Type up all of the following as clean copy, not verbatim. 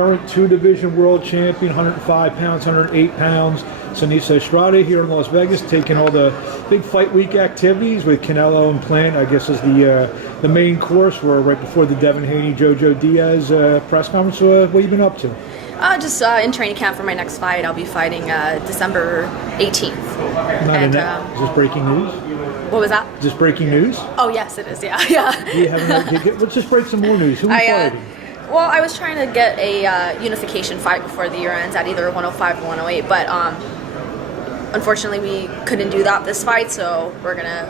current 2-division world champion, 105 pounds, 108 pounds. Seniesa Estrada here in Las Vegas, taking all the big fight week activities with Canelo and Plant. I guess is the main course. We're right before the Devin Haney, Jojo Diaz press conference. What have you been up to? Just in training camp for my next fight. I'll be fighting December 18th. Is this breaking news? What was that? Is this breaking news? Oh yes, it is. Yeah. Let's just break some more news. Who are you fighting? Well, I was trying to get a unification fight before the year ends at either 105 or 108, but unfortunately we couldn't do that this fight, so we're gonna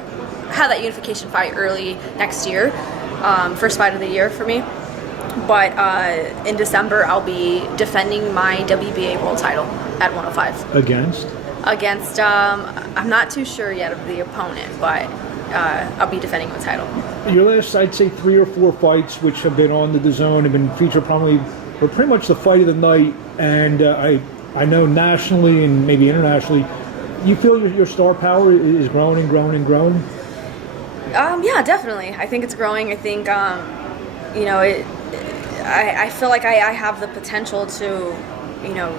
have that unification fight early next year. First fight of the year for me. But in December, I'll be defending my WBA world title at 105. Against, I'm not too sure yet of the opponent, but I'll be defending the title. Your last, I'd say, 3 or 4 fights, which have been on the DAZN, have been featured prominently, were pretty much the fight of the night. And I know nationally and maybe internationally, you feel your star power is growing and growing and growing? Yeah, definitely. I think it's growing. I think, you know, I feel like I have the potential to, you know,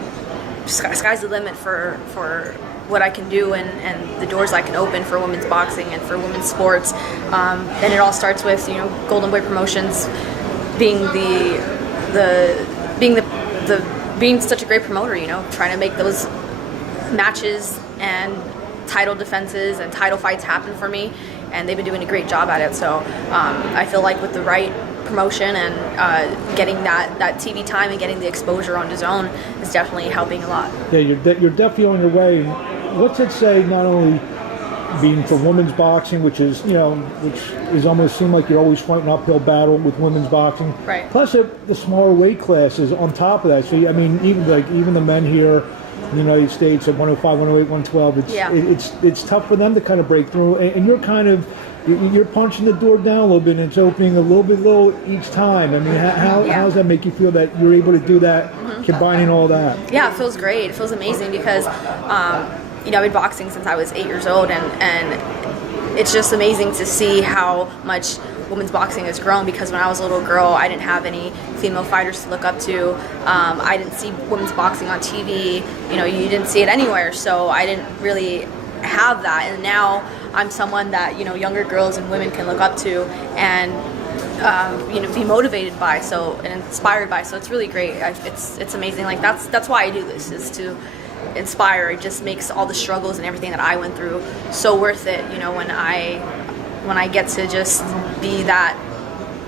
sky's the limit for what I can do and the doors I can open for women's boxing and for women's sports. And it all starts with, you know, Golden Boy Promotions being being such a great promoter, you know, trying to make those matches and title defenses and title fights happen for me, and they've been doing a great job at it. So I feel like with the right promotion and getting that TV time and getting the exposure on DAZN is definitely helping a lot. Yeah, you're definitely on your way. What's it say, not only being for women's boxing, which is, you know, which is almost seem like you're always fighting an uphill battle with women's boxing, right? Plus the smaller weight classes on top of that. So I mean, even the men here in the United States at 105, 108, 112, it's tough for them to kind of break through, and you're punching the door down a little bit, and it's opening a little bit each time. I mean, how does that make you feel that you're able to do that, combining all that? Yeah, it feels great. It feels amazing because, you know, I've been boxing since I was 8 years old, and it's just amazing to see how much women's boxing has grown, because when I was a little girl, I didn't have any female fighters to look up to. I didn't see women's boxing on TV. You know, you didn't see it anywhere, so I didn't really have that. And now I'm someone that, you know, younger girls and women can look up to and you know, be motivated by, and inspired by. So it's really great. It's amazing. Like that's why I do this, is to inspire. It just makes all the struggles and everything that I went through so worth it, you know, when I get to just be that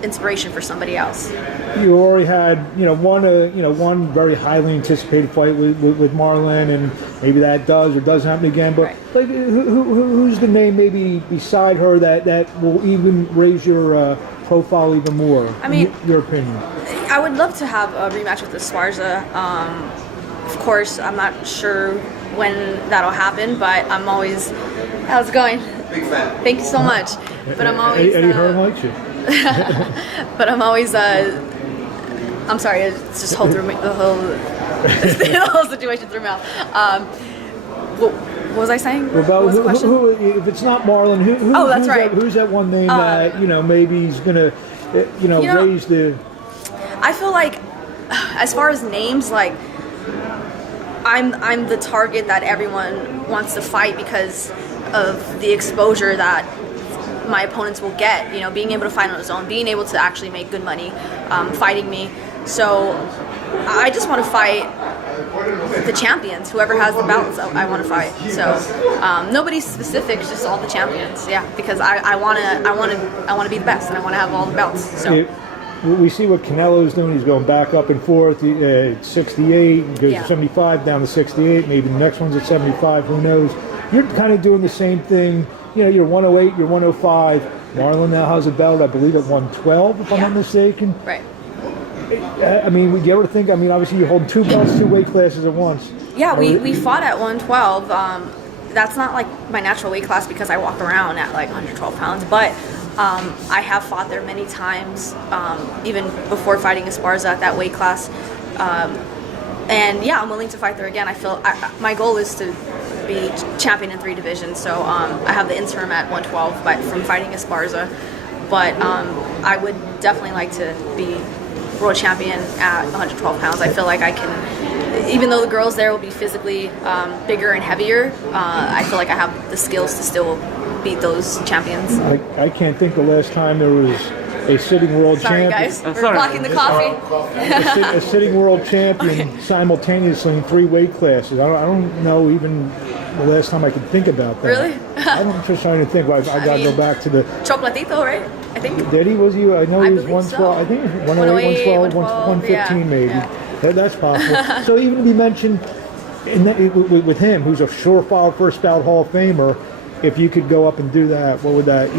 inspiration for somebody else. You already had, you know, one very highly anticipated fight with Marlon, and maybe that does or doesn't happen again. But right. Like, who's the name maybe beside her that will even raise your profile even more? I mean, in your opinion. I would love to have a rematch with Esparza. Of course, I'm not sure when that'll happen, but I'm always. How's it going? Big fan. Thank you so much. But I'm always. Eddie Hearn likes you. But I'm always. I'm sorry. It's just the whole situation threw me off. What was I saying? About who, if it's not Marlon, that's right. Who's that one name that, you know, maybe he's gonna, you know, raise the. I feel like, as far as names, like, I'm the target that everyone wants to fight because of the exposure that my opponents will get, you know, being able to fight on his own, being able to actually make good money fighting me. So I just want to fight the champions, whoever has the belts. I want to fight. So nobody specific, just all the champions. Yeah, because I want to be the best, and I want to have all the belts. So. We see what Canelo's doing. He's going back up and forth. 68, goes to 75, down to 68. Maybe the next one's at 75. Who knows? You're kind of doing the same thing. You know, you're 108, you're 105. Marlon now has a belt, I believe, at 112, if I'm not mistaken. Right. I mean, would you ever think? I mean, obviously, you're holding 2 belts, 2 weight classes at once. Yeah, we fought at 112. That's not like my natural weight class because I walk around at like 112 pounds, but. I have fought there many times, even before fighting Esparza at that weight class. And yeah, I'm willing to fight there again. I feel my goal is to be champion in 3 divisions. So I have the interim at 112, but from fighting Esparza. But I would definitely like to be world champion at 112 pounds. I feel like I can, even though the girls there will be physically bigger and heavier, I feel like I have the skills to still beat those champions. I can't think the last time there was a sitting world Sorry champion. guys, we're blocking the coffee. A sitting world champion simultaneously in 3 weight classes. I don't know even the last time I could think about that. Really? I'm just trying to think. I got to go back to the... Chocolatito, right? I think. Did he? Was he? I know he was 112. So. I think 108, 112, 115 yeah. maybe. Yeah. That's possible. So even to be mentioned with him, who's a surefire first ballot Hall of Famer, if you could go up and do that, what would that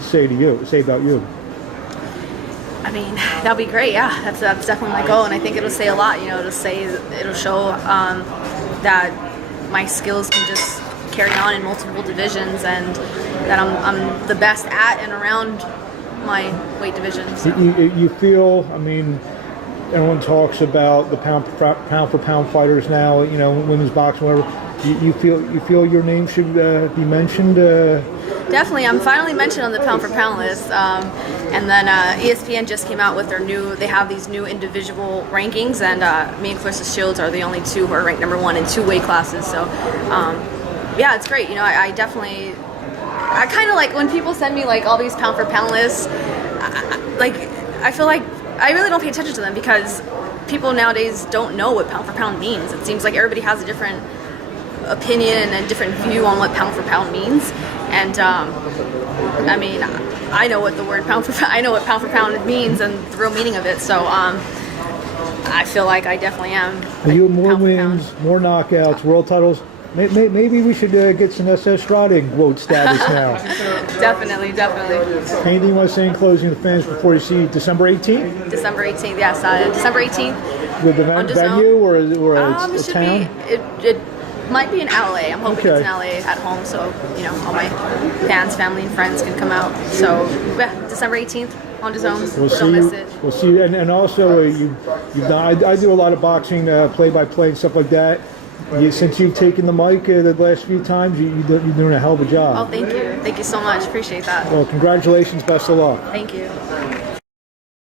say about you? I mean, that'd be great. Yeah, that's definitely my goal, and I think it'll say a lot. It'll show that my skills can just carry on in multiple divisions, and that I'm the best at and around my weight division. So. You feel? I mean, everyone talks about the pound for pound fighters now. Women's boxing, whatever. You feel your name should be mentioned? Definitely, I'm finally mentioned on the pound for pound list, and then ESPN just came out with they have these new individual rankings, and me and Clarissa Shields are the only 2 who are ranked number 1 in 2 weight classes. So, yeah, it's great. I kind of like when people send me like all these pound for pound lists. I feel like I really don't pay attention to them because people nowadays don't know what pound for pound means. It seems like everybody has a different opinion and a different view on what pound for pound means, and I mean, I know what the word pound for pound means and the real meaning of it. So I feel like I definitely am. You have more wins, more knockouts, world titles. Maybe we should get some Seniesa Estrada quote status now. Definitely. Anything you want to say in closing to the fans before you see December 18th? December 18th, yes. December 18th. With the venue or a town? It might be in LA. I'm hoping it's in LA at home, so all my fans, family, and friends can come out. So yeah, December 18th on DAZN. Don't miss it. We'll see you. And also you've done. I do a lot of boxing, play-by-play and stuff like that. Since you've taken the mic the last few times, you're doing a hell of a job. Oh, thank you so much. Appreciate that. Well, congratulations. Best of luck. Thank you.